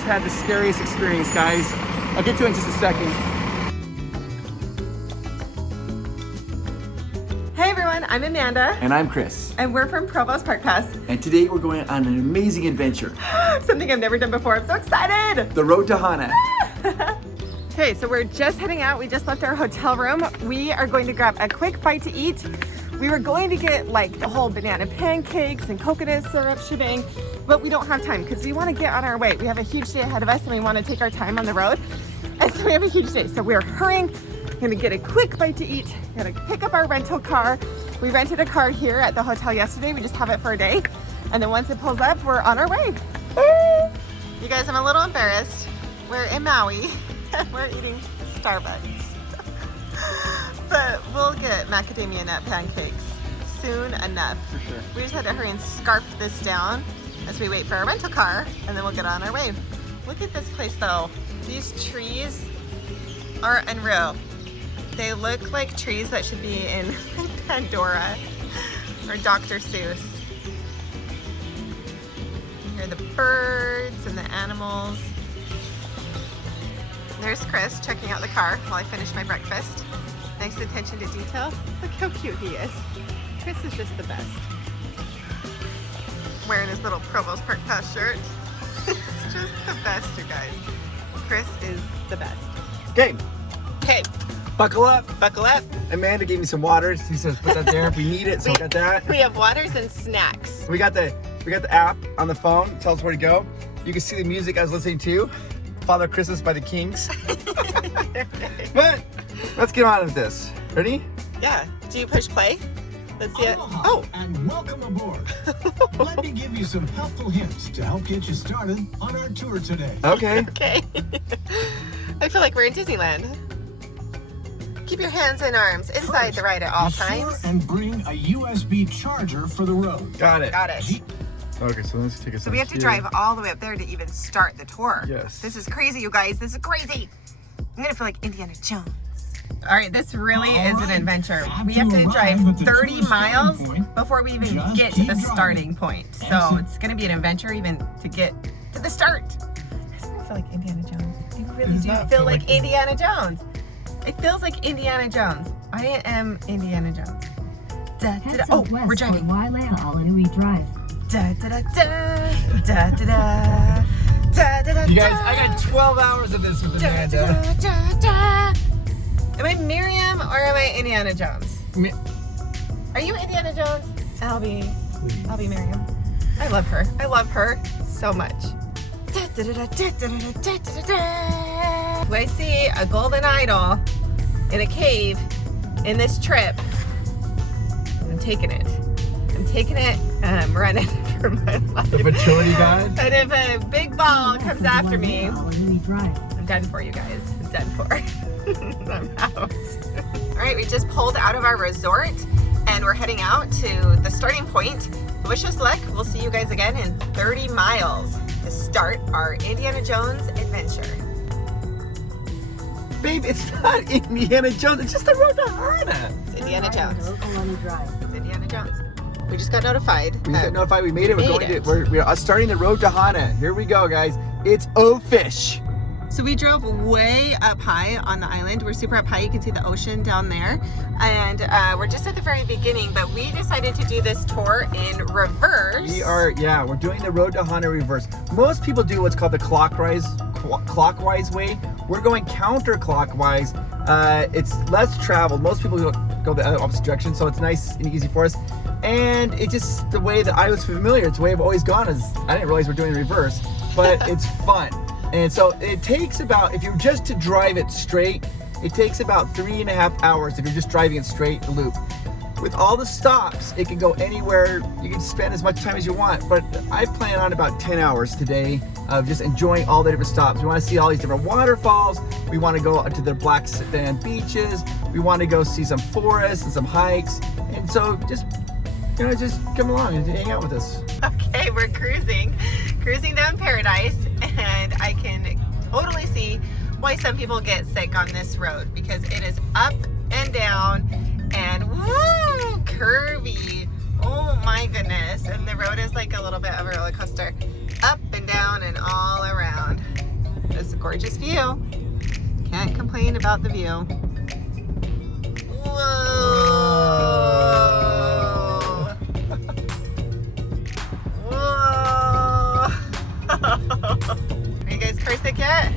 just had the scariest experience, guys. I'll get to it in just a second. Hey everyone, I'm Amanda. And I'm Chris. And we're from Provost Park Pass. And today we're going on an amazing adventure. Something I've never done before. I'm so excited. The road to Hana. Okay, so we're just heading out. We just left our hotel room. We are going to grab a quick bite to eat. We were going to get like the whole banana pancakes and coconut syrup shebang, but we don't have time because we want to get on our way. We have a huge day ahead of us and we want to take our time on the road. And so we have a huge day. So we're hurrying. Gonna get a quick bite to eat. Gonna pick up our rental car. We rented a car here at the hotel yesterday. We just have it for a day. And then once it pulls up, we're on our way. You guys, I'm a little embarrassed. We're in Maui and we're eating Starbucks. But we'll get macadamia nut pancakes soon enough. For sure. We just had to hurry and scarf this down as we wait for our rental car and then we'll get on our way. Look at this place though. These trees are unreal. They look like trees that should be in Pandora or Dr. Seuss. You hear the birds and the animals. There's Chris checking out the car while I finish my breakfast. Nice attention to detail. Look how cute he is. Chris is just the best. Wearing his little Provost Park Pass shirt. It's just the best, you guys. Chris is the best. Okay, Okay, buckle up. buckle up. Amanda gave me some waters. He says put that there if we need it, so we got that. We have waters and snacks. We got the app on the phone. Tells us where to go. You can see the music I was listening to. Father Christmas by the Kings. But let's get on with this. Ready? Yeah. Do you push play? Let's see it. Aloha, Oh, and welcome aboard. Let me give you some helpful hints to help get you started on our tour today. Okay. okay. I feel like we're in Disneyland. Keep your hands and arms inside First, the ride at all be sure times. and bring a USB charger for the road. Got it. Got it. Okay, so let's take a So we have to drive all the way up there to even start the tour. Yes. This is crazy, you guys. This is crazy. I'm gonna feel like Indiana Jones. All right, this really is an adventure. We have to drive 30 miles before we even get to the starting point. So it's gonna be an adventure even to get to the start. Doesn't it feel like Indiana Jones? You really do feel like Indiana Jones. It feels like Indiana Jones. I am Indiana Jones. Da, da, da. Oh, we're driving. Drive. Da, da, da, da, da, da, da, da, da, da, You guys, I got 12 hours of this with Amanda. da, da. Am I Miriam or am I Indiana Jones? Are you Indiana Jones? I'll be Miriam. I love her. I love her so much. Da, da, da, da, da, da, da, da, da. Do I see a golden idol in a cave in this trip? I'm taking it. I'm taking it and I'm running for my life. The fertility god? And if a big ball comes after me, Drive. I'm done for, you guys. I'm done for. I'm out. All right, we just pulled out of our resort and we're heading out to the starting point. Wish us luck. We'll see you guys again in 30 miles to start our Indiana Jones adventure. Babe, it's not Indiana Jones. It's just the road to Hana. It's Indiana Jones. Drive. It's Indiana Jones. We just got notified. We got notified we made it. We're We're starting the road to Hana. Here we go, guys. It's O-Fish. So we drove way up high on the island. We're super up high. You can see the ocean down there. And we're just at the very beginning, but we decided to do this tour in reverse. We're doing the road to Hana reverse. Most people do what's called the clockwise way. We're going counterclockwise. It's less traveled. Most people go the opposite direction, so it's nice and easy for us. And it's just the way that I was familiar. It's the way I've always gone. I didn't realize we're doing reverse, but it's fun. And so it takes about, if you're just to drive it straight, it takes about 3.5 hours if you're just driving it straight loop. With all the stops, it can go anywhere. You can spend as much time as you want, but I plan on about 10 hours today of just enjoying all the different stops. We want to see all these different waterfalls. We want to go to the black sand beaches. We want to go see some forests and some hikes. And so just come along and hang out with us. Okay, we're cruising down Paradise, and I can totally see why some people get sick on this road because it is up and down and woo, curvy. Oh my goodness. And the road is like a little bit of a roller coaster. Up and down and all around. Gorgeous view. Can't complain about the view. Whoa! Whoa! Are you guys car sick yet?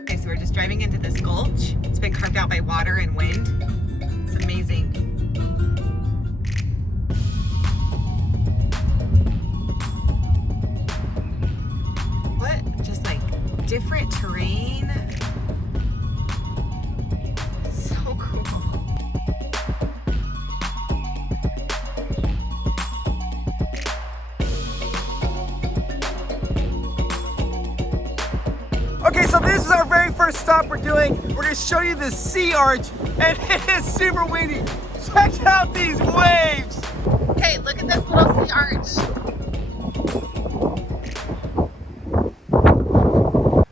Okay, so we're just driving into this gulch. It's been carved out by water and wind. It's amazing. What? Just like different terrain. It's so cool. Okay, so this is our very first stop we're doing. We're gonna show you this sea arch, and it is super windy. Check out these waves. Okay, look at this little sea arch.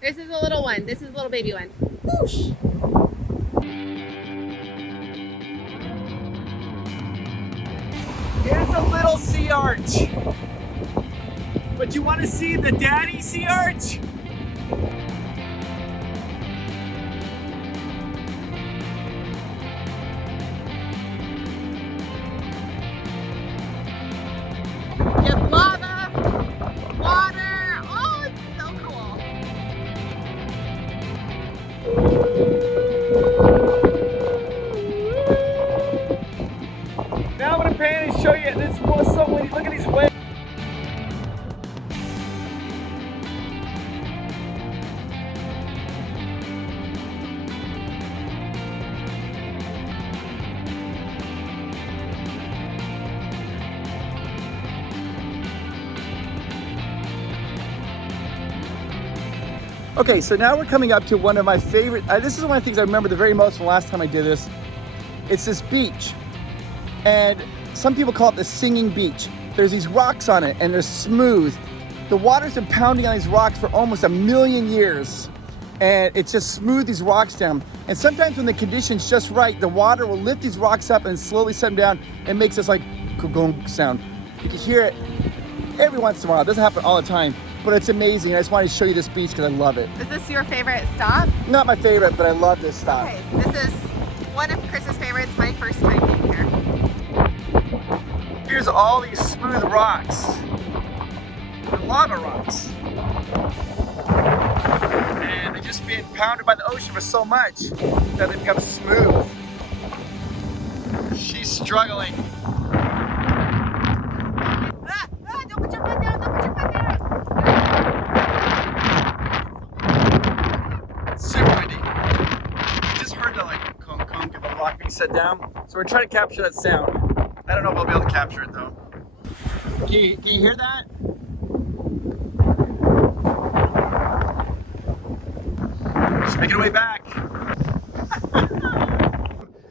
This is a little one. This is a little baby one. Whoosh. Here's a little sea arch. But you wanna see the daddy sea arch? You have lava, water. Oh, it's so cool. Now I'm gonna pan and show you. This was so windy. Look at these waves. Okay, so now we're coming up to one of my favorite, this is one of the things I remember the very most from the last time I did this. It's this beach, and some people call it the singing beach. There's these rocks on it, and they're smooth. The water's been pounding on these rocks for almost 1,000,000 years, and it's just smoothed these rocks down. And sometimes when the condition's just right, the water will lift these rocks up and slowly set them down, and makes this like kugong sound. You can hear it every once in a while. It doesn't happen all the time, but it's amazing. I just wanted to show you this beach because I love it. Is this your favorite stop? Not my favorite, but I love this stop. Okay, so this is one of Chris's favorites. My first time being here. Here's all these smooth rocks. They're lava rocks. And they've just been pounded by the ocean for so much that they've become smooth. She's struggling. Don't put your foot down, don't put your foot down. Super windy. You just heard the like conk conk of the rock being set down. So we're trying to capture that sound. I don't know if I'll be able to capture it though. Can you hear that? Just making our way back.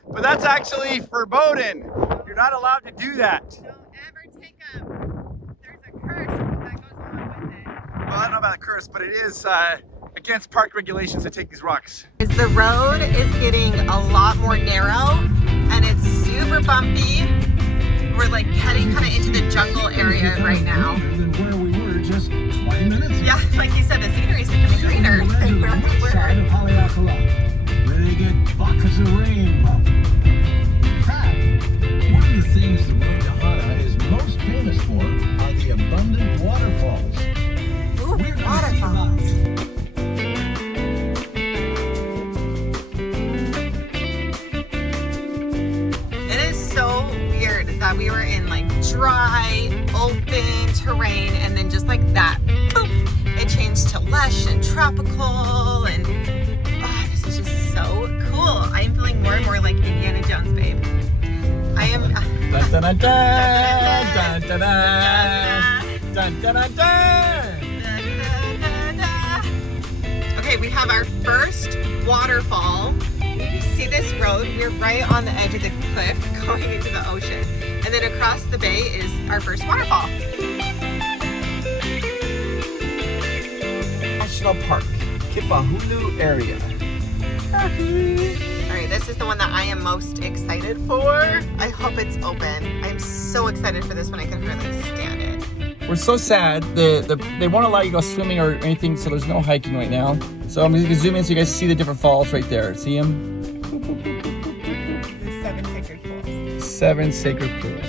But that's actually forbidden. You're not allowed to do that. Don't ever take them. There's a curse that goes along with it. Well, I don't know about a curse, but it is against park regulations to take these rocks. The road is getting a lot more narrow and it's super bumpy. We're like heading kind of into the jungle area right now. Than where we were just 20 minutes ago. Yeah, like you said, the scenery is becoming greener than where we Side were. of Haleakala, where they get buckets of rain. In fact, one of the things the road to Hana is most famous for are the abundant waterfalls. Ooh, We're gonna see waterfalls. It is so weird that we were in like dry, open terrain and then just like that, boop, it changed to lush and tropical and this is just so cool. I am feeling more and more like Indiana Jones, babe. I am. Dun, dun, dun, dun, dun, dun, dun, dun, dun. Okay, we have our first waterfall. You see this road? We're right on the edge of the cliff going into the ocean. And then across the bay is our first waterfall. National Park, Kipahulu area. All right, this is the one that I am most excited for. I hope it's open. I'm so excited for this one. I can hardly stand it. We're so sad. They won't allow you to go swimming or anything, so there's no hiking right now. So I'm going to zoom in so you guys see the different falls right there. See them? The 7 sacred pools. 7 sacred pools.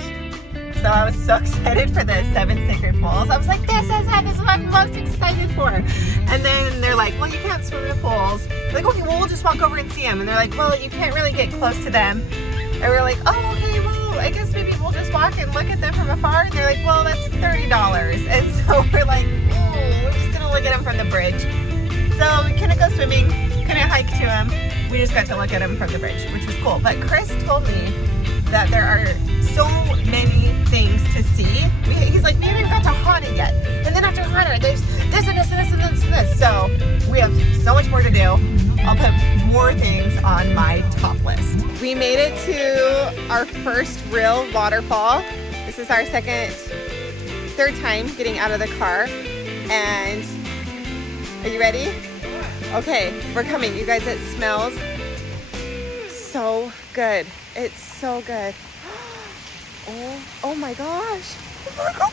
So I was so excited for the 7 sacred pools. I was like, this is what I'm most excited for. And then they're like, well, you can't swim in the pools. They're like, okay, well, we'll just walk over and see them. And they're like, well, you can't really get close to them. And we're like, oh, okay, well, I guess maybe we'll just walk and look at them from afar. And they're like, well, that's $30. And so we're like, oh, we're just gonna look at them from the bridge. So we couldn't go swimming, couldn't hike to them. We just got to look at them from the bridge, which was cool. But Chris told me that there are so many things to see. He's like, we haven't even got to Hana yet. And then after Hana, there's this and this and this and this and this. So we have so much more to do. I'll put more things on my top list. We made it to our first real waterfall. This is our third time getting out of the car. And are you ready? Okay, we're coming. You guys, it smells so good. It's so good. Oh my gosh. Oh my god.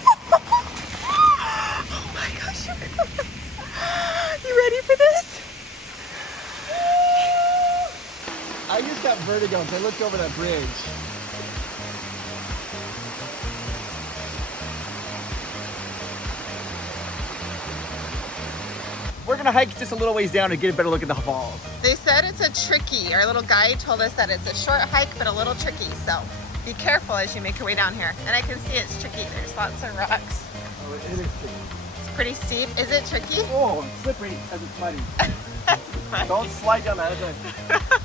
Oh my gosh, you guys. You ready for this? I just got vertigo as I looked over that bridge. We're gonna hike just a little ways down to get a better look at the falls. They said it's a tricky. Our little guide told us that it's a short hike, but a little tricky. So be careful as you make your way down here. And I can see it's tricky. There's lots of rocks. Oh, it is tricky. It's pretty steep. Is it tricky? Oh, it's slippery as it's muddy. Don't slide down that.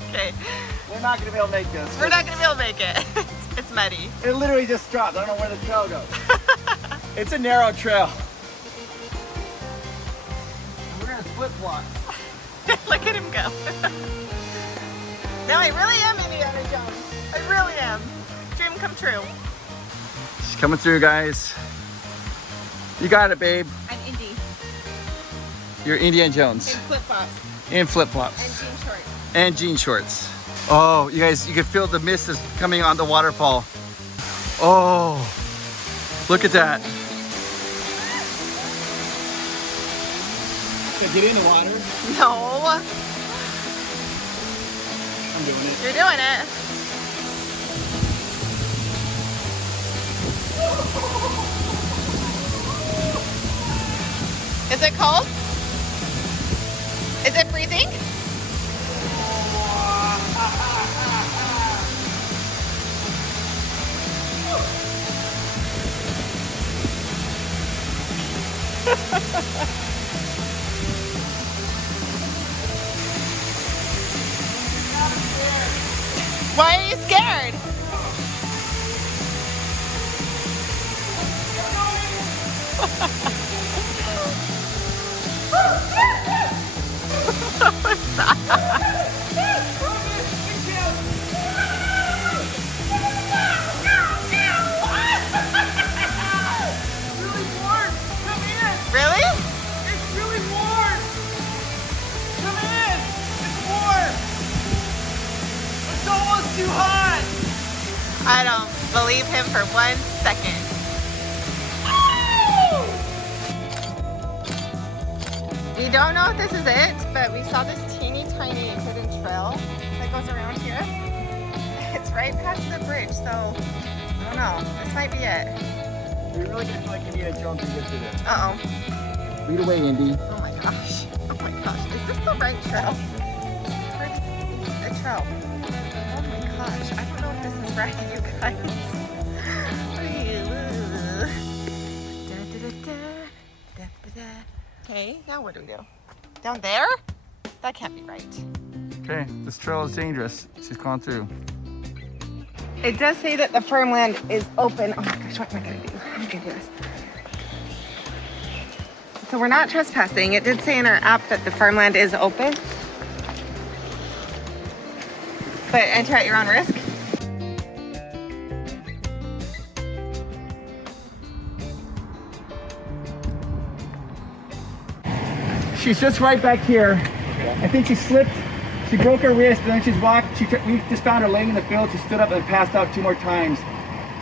Okay. We're not gonna be able to make this. We're not gonna be able to make it. It's muddy. It literally just dropped. I don't know where the trail goes. It's a narrow trail. We're gonna flip-flop. Look at him go. No, I really am Indiana Jones. I really am. Dream come true. She's coming through, guys. You got it, babe. I'm Indy. You're Indiana In Jones. flip-flops. In flip-flops. And jean shorts. And jean shorts. Oh, you guys, you can feel the mist is coming on the waterfall. Oh, look at that. Should I get in the water? No. I'm doing it. You're doing it. Is it cold? Is it freezing? Why are you scared? What's that? Really? It's really warm. Come in. It's warm. It's almost too hot. I don't believe him for 1 second. We don't know if this is it, but we saw this teeny tiny hidden trail that goes around here. It's right past the bridge, so I don't know. This might be it. You're really gonna feel like Indiana Jones when you get through this. Uh-oh. Lead away, Indy. Oh my gosh. Oh my gosh. Is this the right trail? Where's the trail? Oh my gosh. I don't know if this is right, you guys. Okay, now what do we do? Down there? That can't be right. Okay, this trail is dangerous. She's gone through. It does say that the farmland is open. Oh my gosh, what am I gonna do? I'm gonna do this. So we're not trespassing. It did say in our app that the farmland is open. But enter at your own risk. She's just right back here. I think she slipped. She broke her wrist, and then she's walked. We just found her laying in the field. She stood up and passed out 2 more times.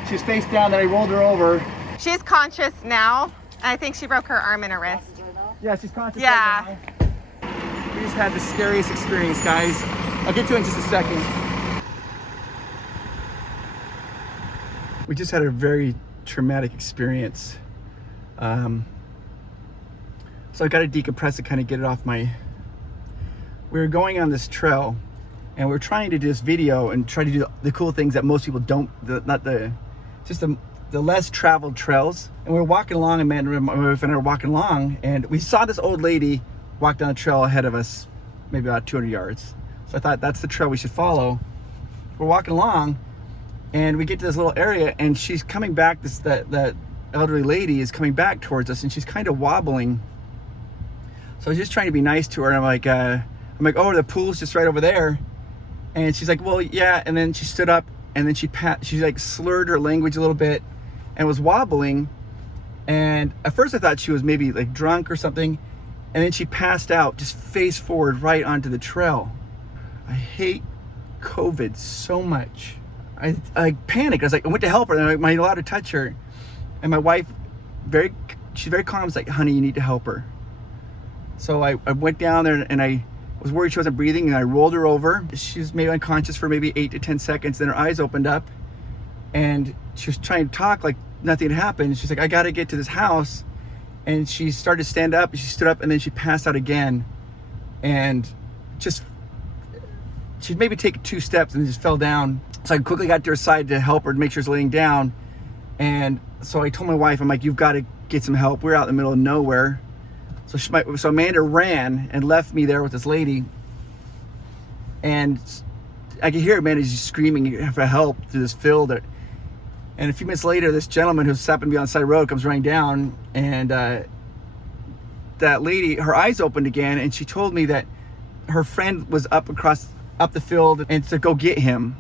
She was face down, then I rolled her over. She's conscious now. I think she broke her arm and her wrist. Yeah, she's conscious Yeah. right now. We just had the scariest experience, guys. I'll get to it in just a second. We just had a very traumatic experience. So I got to decompress it, kind of get it off my... We were going on this trail, and we were trying to do this video and try to do the cool things that most people don't, the less traveled trails. And we were walking along, and my wife and I were walking along, and we saw this old lady walk down the trail ahead of us, maybe about 200 yards. So I thought that's the trail we should follow. We're walking along, and we get to this little area, and she's coming back. That elderly lady is coming back towards us, and she's kind of wobbling. So I was just trying to be nice to her, and I'm like, oh, the pool's just right over there. And she's like, well, yeah. And then she stood up, and then she like slurred her language a little bit and was wobbling. And at first I thought she was maybe like drunk or something. And then she passed out, just face forward right onto the trail. I hate COVID so much. I panicked. I was like, I went to help her, and am I allowed to touch her? And my wife, she's very calm. I was like, honey, you need to help her. So I went down there, and I was worried she wasn't breathing, and I rolled her over. She was maybe unconscious for maybe 8 to 10 seconds. Then her eyes opened up, and she was trying to talk like nothing had happened. She's like, I got to get to this house. And she started to stand up, and she stood up, and then she passed out again. And she'd maybe take 2 steps and just fell down. So I quickly got to her side to help her, to make sure she's laying down. And so I told my wife, I'm like, you've got to get some help. We're out in the middle of nowhere. So Amanda ran and left me there with this lady. And I could hear Amanda just screaming for help through this field. And a few minutes later, this gentleman who's happened to be on the side of the road comes running down. And that lady, her eyes opened again, and she told me that her friend was up the field and to go get him.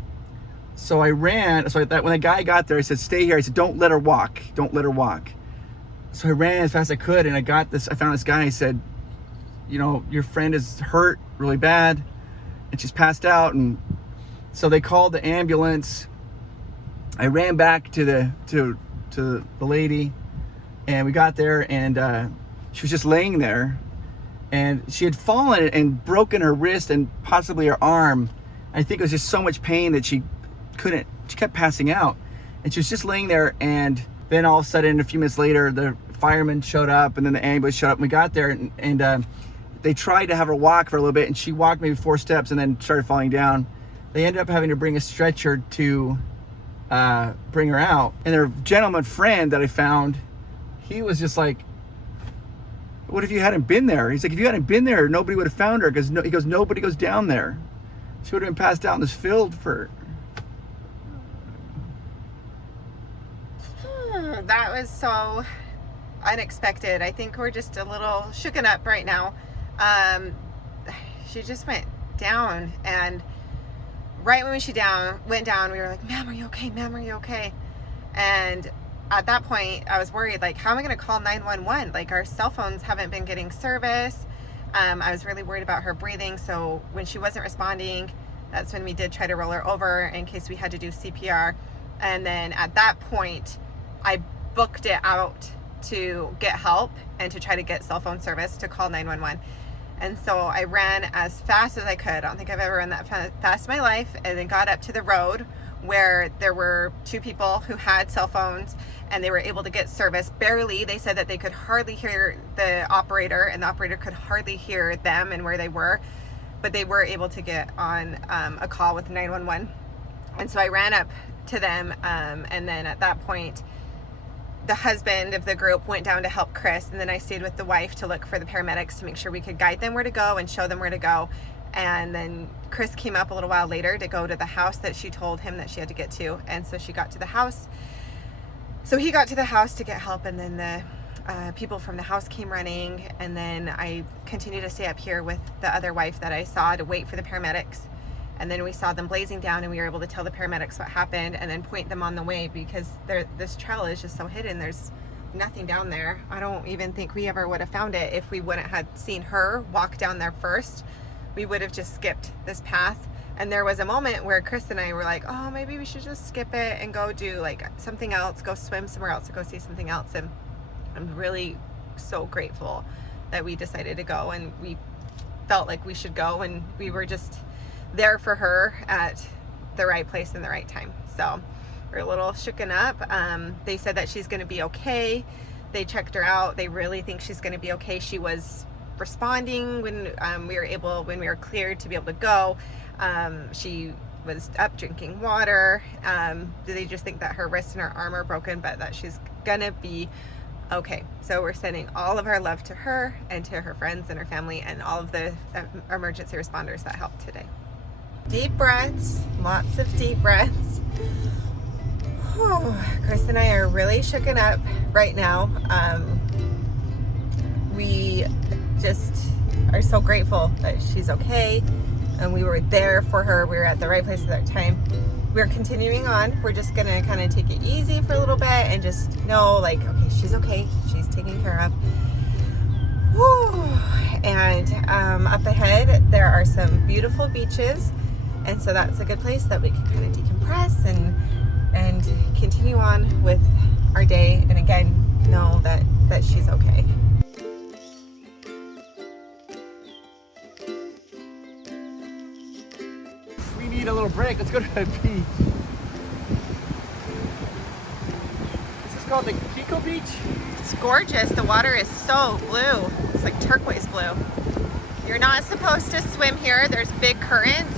So I ran. So when the guy got there, I said, stay here. I said, don't let her walk. Don't let her walk. So I ran as fast as I could, and I found this guy. I said, you know, your friend is hurt really bad, and she's passed out. And so they called the ambulance. I ran back to the lady, and we got there, and she was just laying there, and she had fallen and broken her wrist and possibly her arm. I think it was just so much pain that she kept passing out, and she was just laying there. And then all of a sudden, a few minutes later, the firemen showed up, and then the ambulance showed up, and we got there, and they tried to have her walk for a little bit, and she walked maybe 4 steps and then started falling down. They ended up having to bring a stretcher to bring her out. And their gentleman friend that I found, he was just like, what if you hadn't been there? He's like, if you hadn't been there, nobody would have found her, because he goes, nobody goes down there. She would have been passed out in this field for... That was so unexpected. I think we're just a little shooken up right now. She just went down, and right when she went down, we were like, ma'am, are you okay? Ma'am, are you okay? And at that point, I was worried, like, how am I going to call 911? Like, our cell phones haven't been getting service. I was really worried about her breathing. So when she wasn't responding, that's when we did try to roll her over in case we had to do CPR. And then at that point, I booked it out to get help and to try to get cell phone service to call 911. And so I ran as fast as I could. I don't think I've ever run that fast in my life. And then got up to the road where there were 2 people who had cell phones, and they were able to get service. Barely. They said that they could hardly hear the operator, and the operator could hardly hear them and where they were. But they were able to get on a call with 911. And so I ran up to them, and then at that point, the husband of the group went down to help Chris, and then I stayed with the wife to look for the paramedics to make sure we could guide them where to go and show them where to go. And then Chris came up a little while later to go to the house that she told him that she had to get to. And so she got to the house. So he got to the house to get help, and then the people from the house came running, and then I continued to stay up here with the other wife that I saw to wait for the paramedics. And then we saw them blazing down, and we were able to tell the paramedics what happened and then point them on the way, because this trail is just so hidden. There's nothing down there. I don't even think we ever would have found it if we wouldn't have seen her walk down there first. We would have just skipped this path. And there was a moment where Chris and I were like, oh, maybe we should just skip it and go do like something else, go swim somewhere else, or go see something else. And I'm really so grateful that we decided to go, and we felt like we should go, and we were just there for her at the right place and the right time. So we're a little shooken up. They said that she's going to be okay. They checked her out. They really think she's going to be okay. She was responding when we were cleared to be able to go. She was up drinking water. They just think that her wrist and her arm are broken, but that she's gonna be okay. So we're sending all of our love to her and to her friends and her family and all of the emergency responders that helped today. Deep breaths, lots of deep breaths. Whew. Chris and I are really shooken up right now. We just are so grateful that she's okay. And we were there for her. We were at the right place at that time. We're continuing on. We're just gonna kind of take it easy for a little bit and just know, like, okay, she's okay. She's taken care of. Whew. And up ahead, there are some beautiful beaches. And so that's a good place that we can kind of decompress and continue on with our day. And again, know that she's okay. Need a little break. Let's go to the beach. This is called the Pico Beach. It's gorgeous. The water is so blue. It's like turquoise blue. You're not supposed to swim here. There's big currents.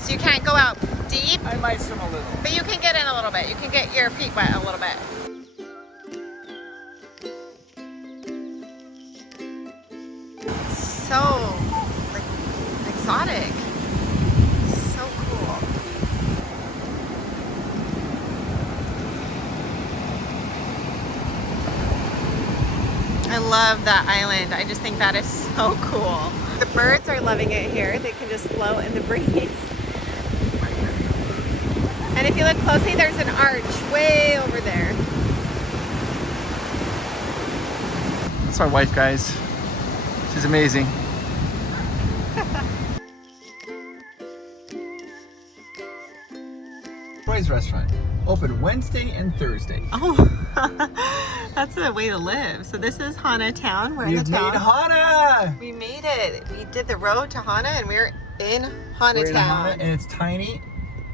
So you can't go out deep. I might swim a little. But you can get in a little bit. You can get your feet wet a little bit. It's so like exotic. I love that island. I just think that is so cool. The birds are loving it here. They can just float in the breeze. And if you look closely, there's an arch way over there. That's my wife, guys. She's amazing. Troy's Restaurant. Open Wednesday and Thursday. Oh, that's a way to live. So this is Hana town. We're in the town. Made Hana! We made it. We did the road to Hana and we're in Hana We're in town. Hana, and it's tiny.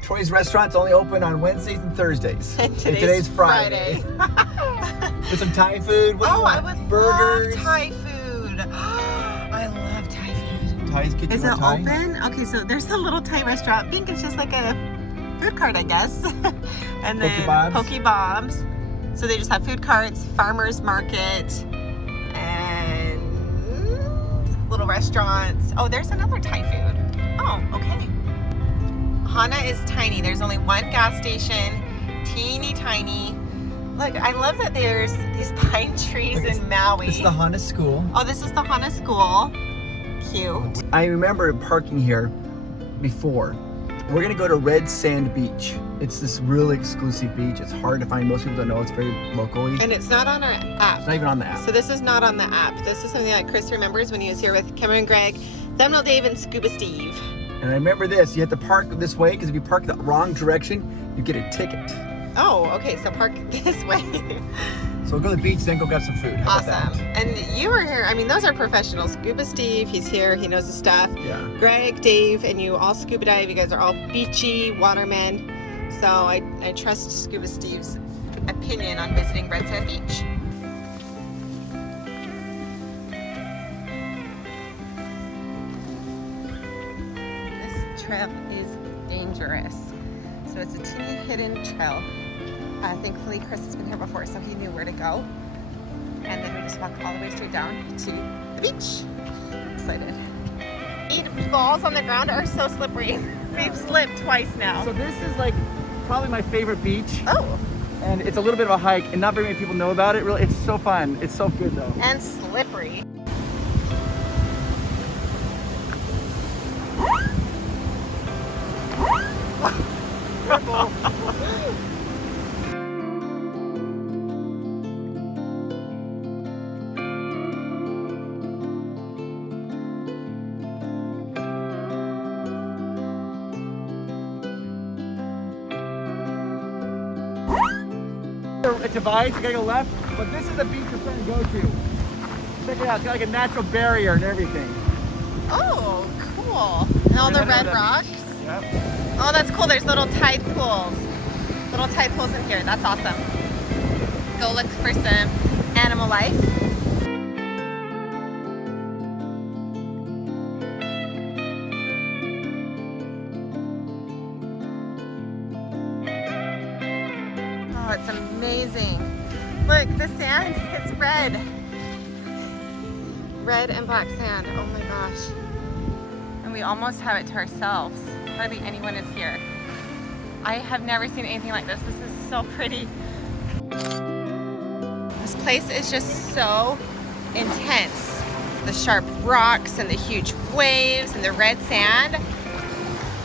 Troy's Restaurant's only open on Wednesdays and Thursdays. And today's Friday. With some Thai food. What do you want? I would Burgers. love Thai food. I love Thai food. Thai's kitchen. Is it Thai? open? Okay, so there's a little Thai restaurant. I think it's just like a food cart, I guess. And then Poke Bobs. So they just have food carts, farmers market, and little restaurants. Oh, there's another Thai food. Oh, okay. Hana is tiny. There's only one gas station, teeny tiny. Look, I love that there's these pine trees in Maui. This is the Hana School. Oh, this is the Hana School. Cute. I remember parking here before. We're gonna go to Red Sand Beach. It's this really exclusive beach. It's hard to find. Most people don't know. It's very locally. And it's not on our app. It's not even on the app. So this is not on the app. This is something that Chris remembers when he was here with Cameron and Greg, Thumbnail Dave, and Scuba Steve. And I remember this. You have to park this way because if you park the wrong direction, you get a ticket. Oh, okay. So park this way. So we'll go to the beach, then go grab some food. How about Awesome. that? And you were here. I mean, those are professionals. Scuba Steve, he's here. He knows the stuff. Yeah. Greg, Dave, and you all scuba dive. You guys are all beachy watermen. So I trust Scuba Steve's opinion on visiting Red Sand Beach. This trail is dangerous. So it's a teeny hidden trail. Thankfully, Chris has been here before, so he knew where to go. And then we just walk all the way straight down to the beach. Excited. The balls on the ground are so slippery. We've slipped twice now. So this is like probably my favorite beach. Oh, And it's a little bit of a hike, and not very many people know about it. Really, it's so fun. It's so good though. and slippery. it divides, you gotta go left, but this is the beach we're trying to go to. Check it out, it's got like a natural barrier and everything. Oh, cool. And all the red rocks. Yep. Oh, that's cool. There's little tide pools. Little tide pools in here. That's awesome. Go look for some animal life. Oh, it's amazing. Look, the sand, it's red. Red and black sand. Oh my gosh. And we almost have it to ourselves. Hardly anyone is here. I have never seen anything like this. This is so pretty. This place is just so intense. The sharp rocks and the huge waves and the red sand.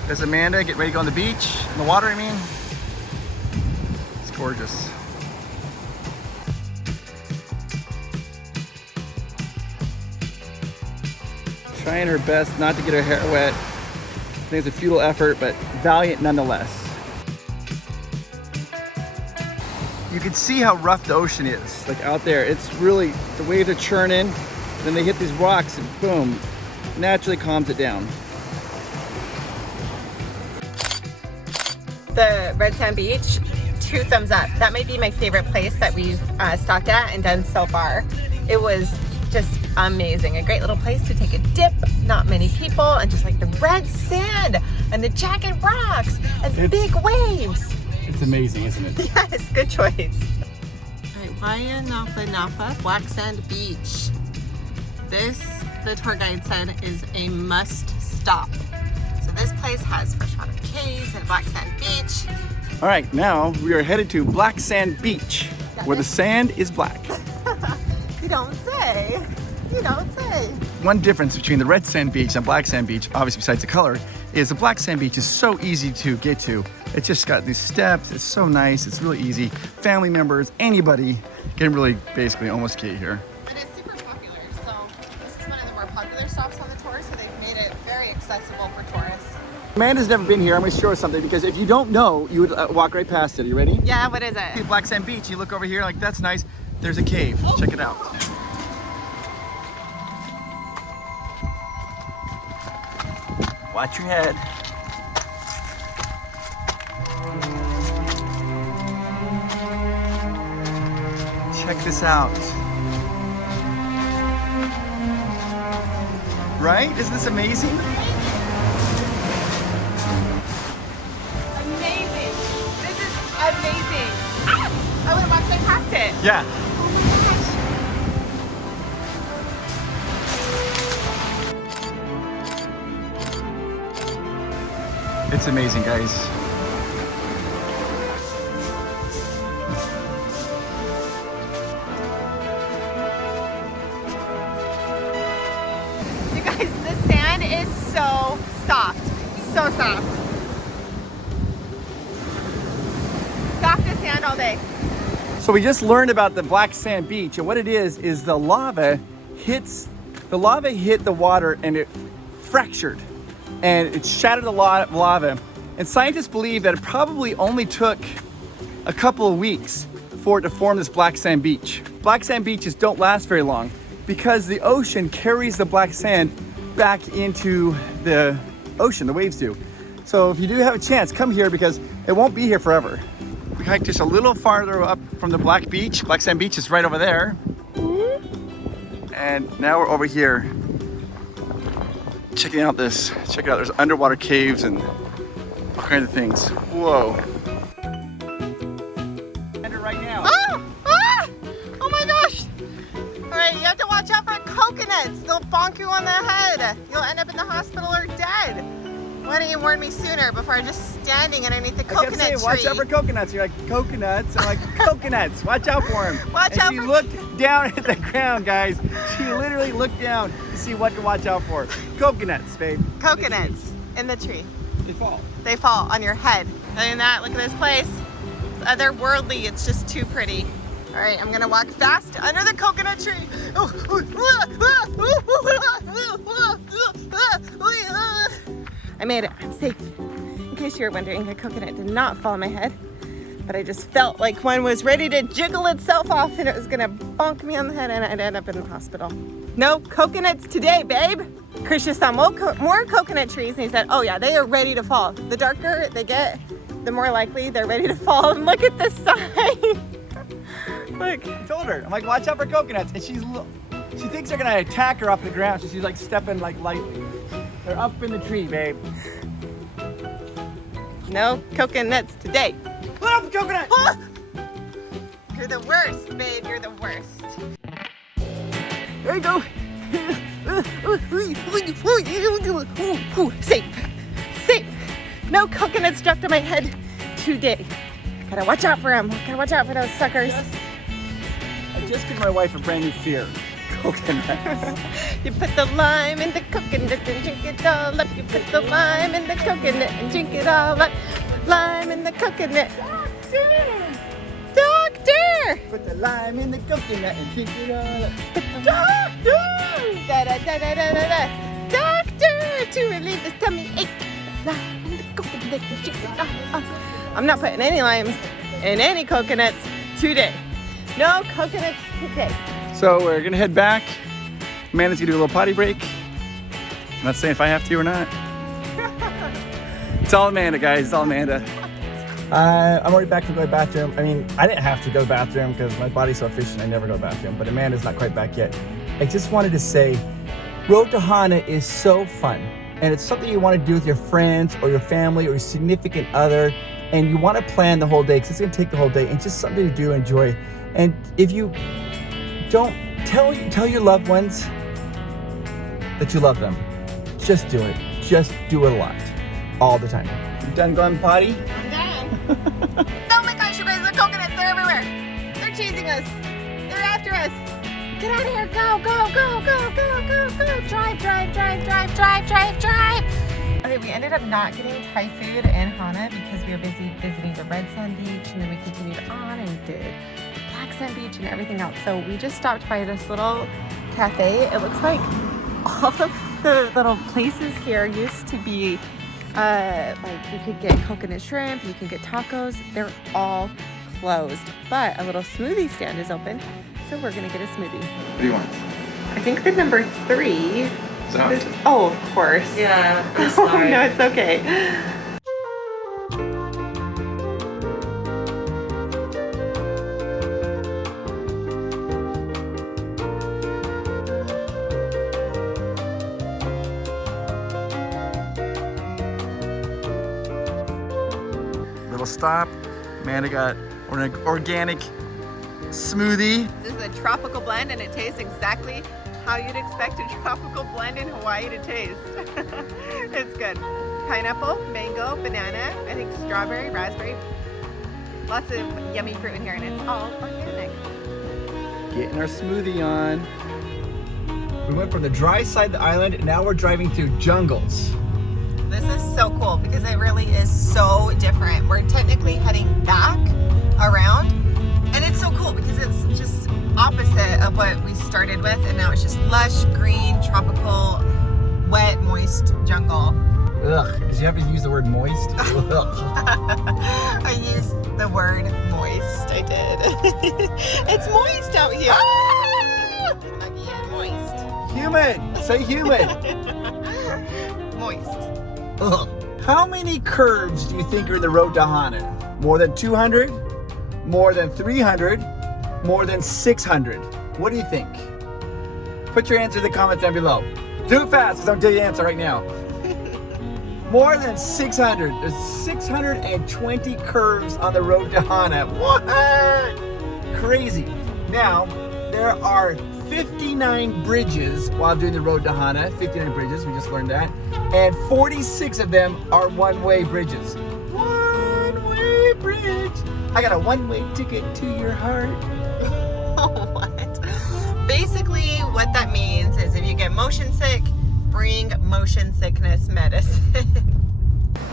There's Amanda, get ready to go on the beach, in the water I mean. It's gorgeous. Trying her best not to get her hair wet. I think it's a futile effort, but valiant nonetheless. You can see how rough the ocean is, like out there. It's really, the waves are churning, then they hit these rocks and boom, naturally calms it down. The Red Sand Beach, 2 thumbs up. That might be my favorite place that we've stopped at and done so far. It was just amazing. A great little place to take a dip, not many people, and just like the red sand and the jagged rocks and the big waves. It's amazing, isn't it? Yes, good choice. All right, Wai'a Napa Napa Black Sand Beach. This, the tour guide said, is a must stop. So this place has freshwater caves and Black Sand Beach. All right, now we are headed to Black Sand Beach, where the sand is black. You don't say. You don't say. One difference between the red sand beach and black sand beach, obviously besides the color, is the black sand beach is so easy to get to. It's just got these steps, it's so nice, it's really easy. Family members, anybody can really basically almost skate here. But it's super popular, so this is one of the more popular stops on the tour, so they've made it very accessible for tourists. Amanda's never been here, I'm gonna show her something because if you don't know, you would walk right past it. Are you ready? Yeah, what is it? Black sand beach, you look over here like that's nice. There's a cave, check it out. Watch your head. Check this out. Right? Isn't this amazing? Amazing. This is amazing. Ah! I would have walked right past it. Yeah. It's amazing, guys. You guys, the sand is so soft. So soft. Softest sand all day. So we just learned about the black sand beach, and what it is the lava hit the water and it fractured. And it shattered a lot of lava. And scientists believe that it probably only took a couple of weeks for it to form this black sand beach. Black sand beaches don't last very long because the ocean carries the black sand back into the ocean, the waves do. So if you do have a chance, come here because it won't be here forever. We hiked just a little farther up from the black beach. Black sand beach is right over there. And now we're over here. Checking out this, check it out, there's underwater caves and all kinds of things. Whoa. Right now. Ah! Ah! Oh my gosh! All right, you have to watch out for coconuts. They'll bonk you on the head. You'll end up in the hospital or dead. Why didn't you warn me sooner before I'm just standing underneath the coconut tree? Watch out for coconuts. You're like, coconuts? I'm like, coconuts. Watch out for them. Watch out for... for... She looked down at the ground, guys. She literally looked down to see what to watch out for. Coconuts, babe. Coconuts in the tree. They fall. They fall on your head. Other than that, look at this place. It's otherworldly. It's just too pretty. All right, I'm gonna walk fast under the coconut tree. I made it. I'm safe. In case you were wondering, the coconut did not fall on my head. but I just felt like one was ready to jiggle itself off and it was gonna bonk me on the head and I'd end up in the hospital. No coconuts today, babe. Chris just saw more coconut trees and he said, oh yeah, they are ready to fall. The darker they get, the more likely they're ready to fall. And look at this sign. Look. I told her, I'm like, watch out for coconuts. And she thinks they're gonna attack her off the ground, so she's like stepping like lightly. They're up in the tree, babe. No coconuts today. Put up the coconut! Ah! You're the worst, babe. You're the worst. There you go. Safe. Safe. No coconuts dropped on my head today. Gotta watch out for them. Gotta watch out for those suckers. I just gave my wife a brand new fear. Coconuts. You put the lime in the coconut and drink it all up. You put the lime in the coconut and drink it all up. Lime in the coconut. Doctor! Put the lime in the coconut and drink it all up. Doctor! Da da da da da da da. Doctor! To relieve the tummy ache. Lime in the coconut and drink it all up. I'm not putting any limes in any coconuts today. No coconuts today. So we're gonna head back. Amanda's gonna do a little potty break. I'm not saying if I have to or not. It's all Amanda, guys. It's all Amanda. I'm already back to go to the bathroom. I mean, I didn't have to go to the bathroom because my body's so efficient. I never go to the bathroom. But Amanda's not quite back yet. I just wanted to say, Road to Hana is so fun, and it's something you want to do with your friends or your family or your significant other, and you want to plan the whole day because it's gonna take the whole day. And it's just something to do, enjoy. And if you don't tell your loved ones that you love them. Just do it. Just do it a lot. All the time. You done going potty? I'm done. Oh my gosh, you guys, the coconuts, they're everywhere. They're chasing us. They're after us. Get out of here. Go, go, go, go, go, go, go. Drive, drive, drive, drive, drive, drive, drive. Okay, we ended up not getting Thai food in Hana because we were busy visiting the red sand beach, and then we continued on and did Black Sand Beach and everything else. So we just stopped by this little cafe. It looks like all of the little places here used to be like you could get coconut shrimp, you can get tacos. They're all closed, but a little smoothie stand is open. So we're gonna get a smoothie. What do you want? I think the number 3. So, Oh, of course. Yeah, I'm Oh, sorry. no, it's okay. little stop. Amanda got an organic smoothie. This is a tropical blend and it tastes exactly how you'd expect a tropical blend in Hawaii to taste. It's good. Pineapple, mango, banana, I think strawberry, raspberry. Lots of yummy fruit in here and it's all organic. Getting our smoothie on. We went from the dry side of the island and now we're driving through jungles. This is so cool because it really is so different. We're technically heading back around and it's so cool because it's just opposite of what we started with and now it's just lush, green, tropical, wet, moist jungle. Ugh, did you have to use the word moist? I used the word moist, I did. It's moist out here. Ah! Muggy and moist. Humid, say humid. Moist. Ugh. How many curves do you think are in the road to Hana? More than 200? More than 300? More than 600? What do you think? Put your answer in the comments down below. Do it fast, because I'm telling you the answer right now. More than 600. There's 620 curves on the road to Hana. What? Crazy. Now, there are 59 bridges while doing the road to Hana. 59 bridges, we just learned that. And 46 of them are one-way bridges. One-way bridge. I got a one-way ticket to your heart. What? Basically, what that means is if you get motion sick, bring motion sickness medicine.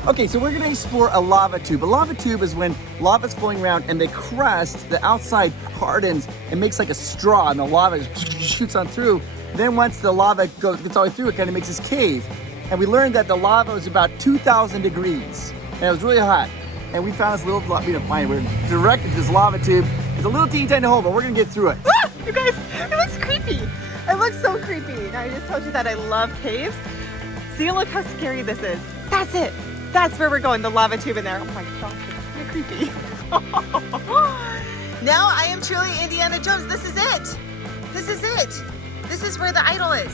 Okay, so we're gonna explore a lava tube. A lava tube is when lava's flowing around and the crust, the outside hardens and makes like a straw and the lava shoots on through. Then once the lava gets all the way through, it kind of makes this cave. And we learned that the lava was about 2,000 degrees and it was really hot. and we found this little, we're directed to this lava tube. It's a little teeny tiny hole, but we're gonna get through it. Ah, you guys, it looks creepy. It looks so creepy. Now I just told you that I love caves. See, look how scary this is. That's it. That's where we're going, the lava tube in there. Oh my gosh, it's kind of creepy. Now I am truly Indiana Jones. This is it. This is it. This is where the idol is.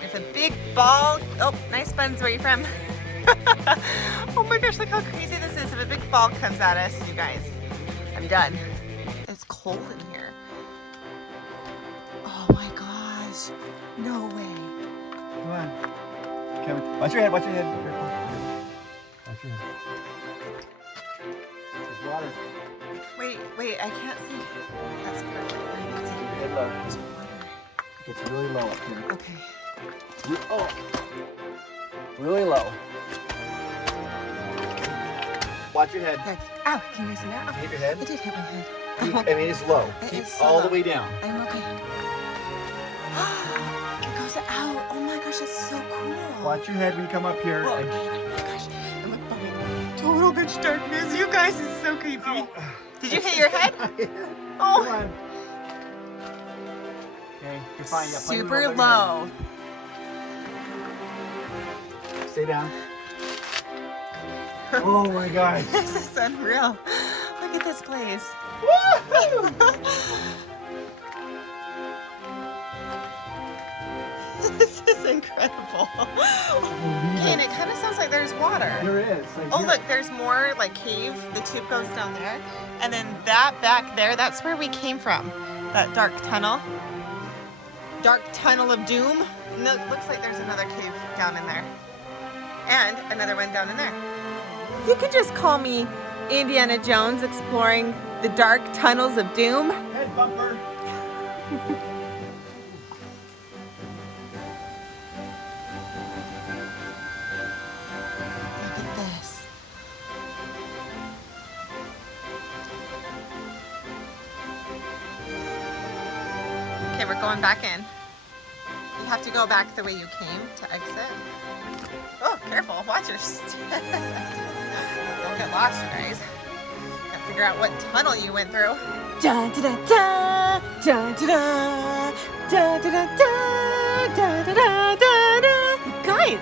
There's a big ball. Oh, nice buns. Where are you from? Oh my gosh, look how crazy this is. If a big ball comes at us, you guys, I'm done. It's cold in here. Oh my gosh. No way. Come on. Come, watch your head, watch your head. Watch your head. There's water. Wait, I can't see. That's perfect. I can see. Keep your head low. There's water. It gets really low up here. Okay. Oh. Really low. Watch your head. Okay. Ow, can you see that? Hit your head. I did hit my head. I mean, it's low. It Keep is so all low. the way down. I'm okay. It goes out. Oh my gosh, that's so cool. Watch your head when you come up here. Whoa. Oh my gosh. I'm a total pitch darkness. You guys, it's so creepy. Did you hit your head? Come Oh. on. Okay, you're fine. Yeah, play with Super it. low. Stay down. Oh my gosh. This is unreal. Look at this place. This is incredible. Okay, and it kind of sounds like there's water. There is. Like, Oh here. look, there's more like cave. The tube goes down there. And then that back there, that's where we came from. That dark tunnel. Dark tunnel of doom. And it looks like there's another cave down in there. And another one down in there. You could just call me Indiana Jones exploring the dark tunnels of doom. Head bumper. Look at this. Okay, we're going back in. You have to go back the way you came to exit. Oh, careful. Watch your step. Don't get lost, you guys. Gotta figure out what tunnel you went through. Dun da da da, dun da da, dun da da da, dun da da da da. Guys,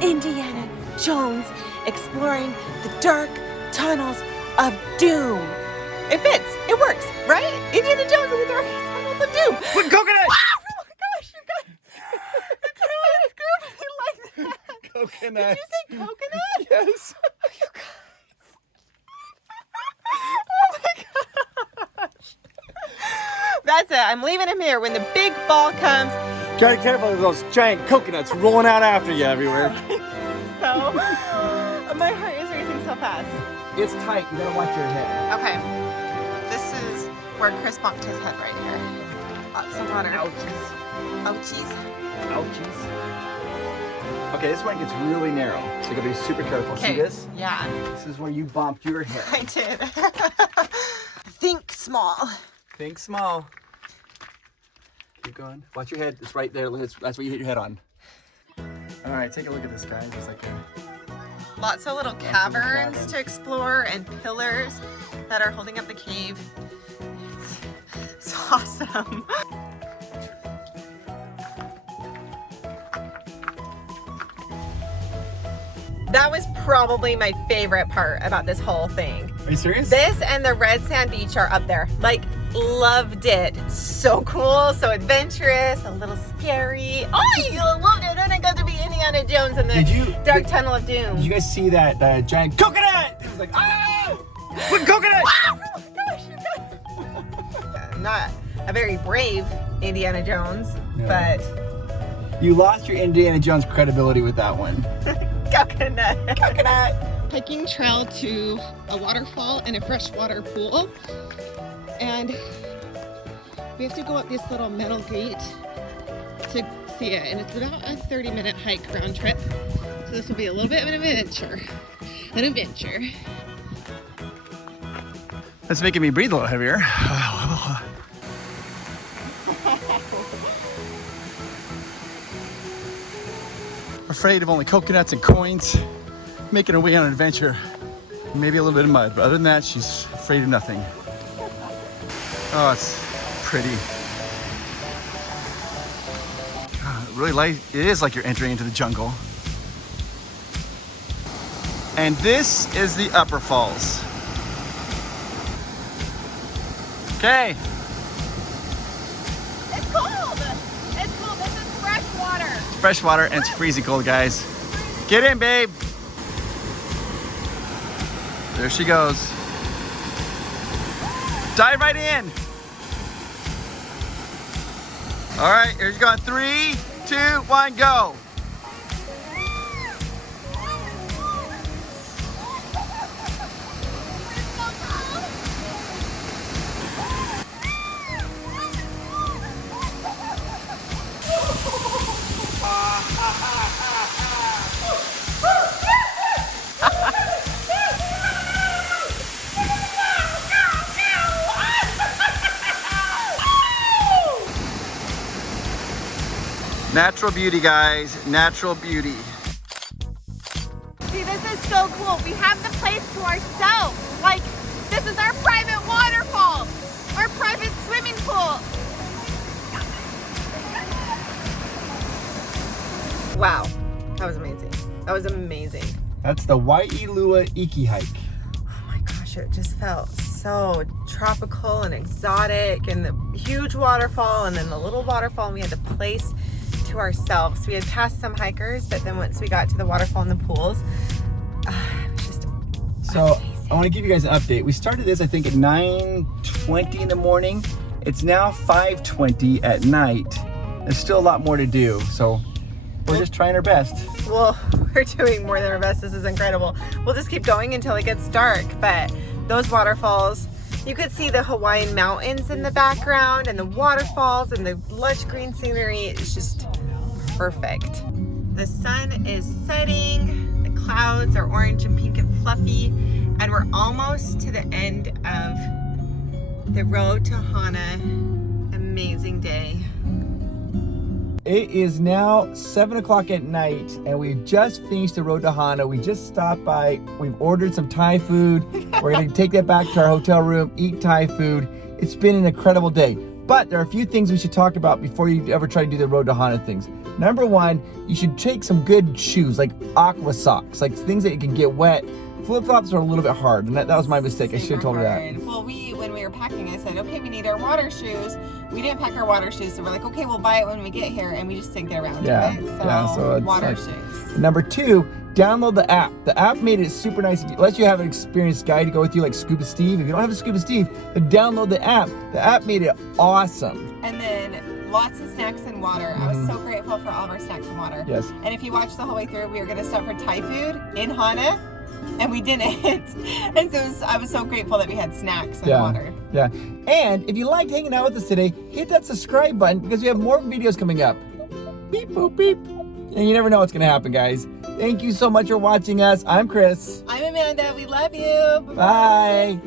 Indiana Jones exploring the dark tunnels of doom. It fits. It works, right? Indiana Jones in the dark tunnels of doom. With coconut. Oh my gosh, you guys! It scooped me like that. Coconut. Did you say coconut? Yes. You guys. Oh my gosh. That's it. I'm leaving him here. When the big ball comes, Gotta be careful of those giant coconuts rolling out after you everywhere. so my heart is racing so fast. It's tight. You gotta watch your head. Okay. This is where Chris bumped his head right here. Lots of water. Ouchies. Ouchies. Ouchies. Okay, this one gets really narrow, so you gotta be super careful. See this? Yeah, This is where you bumped your head. I did. Think small. Think small. Keep going. Watch your head. It's right there. That's where you hit your head on. All right, take a look at this, guys. It's like a... Lots of little caverns to explore and pillars that are holding up the cave. It's awesome. That was probably my favorite part about this whole thing. Are you serious? This and the red sand beach are up there. Like, loved it. So cool, so adventurous, a little scary. Oh, you loved it. And I got to be Indiana Jones in the dark tunnel of doom. Did you guys see that giant coconut? It was like, ah! With coconut! Oh my gosh, you guys. Not a very brave Indiana Jones, No. but You lost your Indiana Jones credibility with that one. coconut. Coconut. Hiking trail to a waterfall and a freshwater pool. And we have to go up this little metal gate to see it. And it's about a 30-minute hike round trip. So this will be a little bit of an adventure. An adventure. That's making me breathe a little heavier. Afraid of only coconuts and coins. making her way on an adventure. Maybe a little bit of mud, but other than that, she's afraid of nothing. Oh, it's pretty. Really light. It is like you're entering into the jungle. And this is the upper falls. Okay. It's cold. It's cold. This is fresh water. Fresh water and it's freezing cold, guys. Get in, babe. There she goes. Dive right in. All right, here she goes. 3, 2, 1, go. Natural beauty, guys. Natural beauty. See, this is so cool. We have the place to ourselves. Like, this is our private waterfall, our private swimming pool. Wow, that was amazing. That was amazing. That's the Waiilua Iki hike. Oh my gosh, it just felt so tropical and exotic, and the huge waterfall and then the little waterfall, and we had the place to ourselves. We had passed some hikers, but then once we got to the waterfall and the pools, it was just So amazing. I want to give you guys an update. We started this, I think, at 9:20 in the morning. It's now 5:20 at night. There's still a lot more to do, so we're just trying our best. Well, we're doing more than our best. This is incredible. We'll just keep going until it gets dark, but those waterfalls, you could see the Hawaiian mountains in the background and the waterfalls and the lush green scenery. It's just perfect. The sun is setting, the clouds are orange and pink and fluffy, and we're almost to the end of the road to Hana. Amazing day. It is now 7 o'clock at night, and we've just finished the road to Hana. We just stopped by. We've ordered some Thai food. We're going to take that back to our hotel room, eat Thai food. It's been an incredible day. But there are a few things we should talk about before you ever try to do the road to Hana things. Number one, you should take some good shoes, like aqua socks, like things that you can get wet. Flip-flops are a little bit hard, and that was my mistake. I should have told her that. Well, when we were packing, I said, okay, we need our water shoes. We didn't pack our water shoes, so we're like, okay, we'll buy it when we get here, and we just didn't get around to it. So it's water like- shoes. Number two, download the app. The app made it super nice. Unless you have an experienced guy to go with you, like Scuba Steve. If you don't have a Scuba Steve, then download the app. The app made it awesome. And then lots of snacks and water. I was so grateful for all of our snacks and water. Yes. And if you watch the whole way through, we were going to stop for Thai food in Hana, and we didn't. And so I was so grateful that we had snacks and water. Yeah. And if you liked hanging out with us today, hit that subscribe button because we have more videos coming up. Beep, boop, beep. And you never know what's going to happen, guys. Thank you so much for watching us. I'm Chris. I'm Amanda. We love you. Bye.